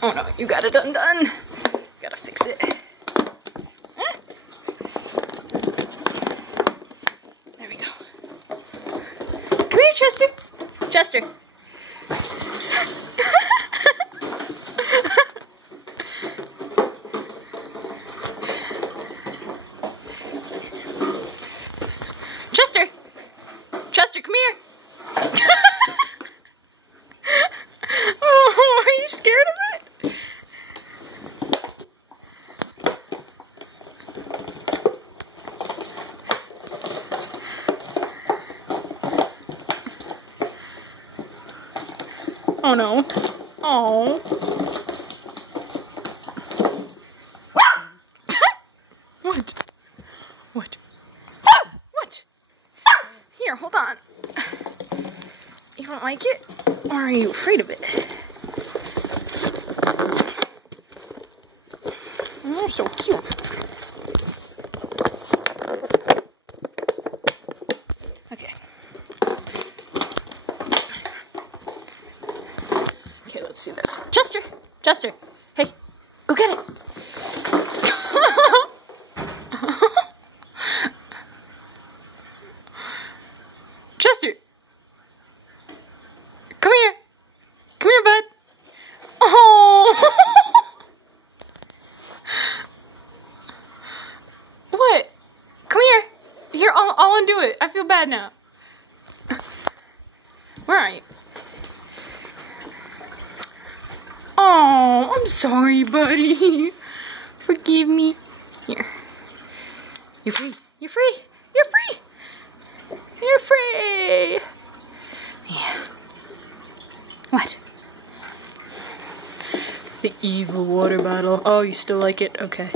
Oh no, you got it undone. Gotta fix it. Huh? There we go. Come here, Chester. Chester. Chester. Chester, come here. Oh, are you scared of it? Oh no. Oh. What? What? What? Here, hold on. You don't like it? Or are you afraid of it? Oh, you're so cute. Okay. Okay, let's see this. Chester! Chester! Hey, go get it! Chester! Come here! Come here, bud! Oh! What? Come here! Here, I'll undo it. I feel bad now. Where are you? Oh, I'm sorry, buddy. Forgive me. Here. You're free. You're free. You're free. You're free. Yeah. What? The evil water bottle. Oh, you still like it? Okay.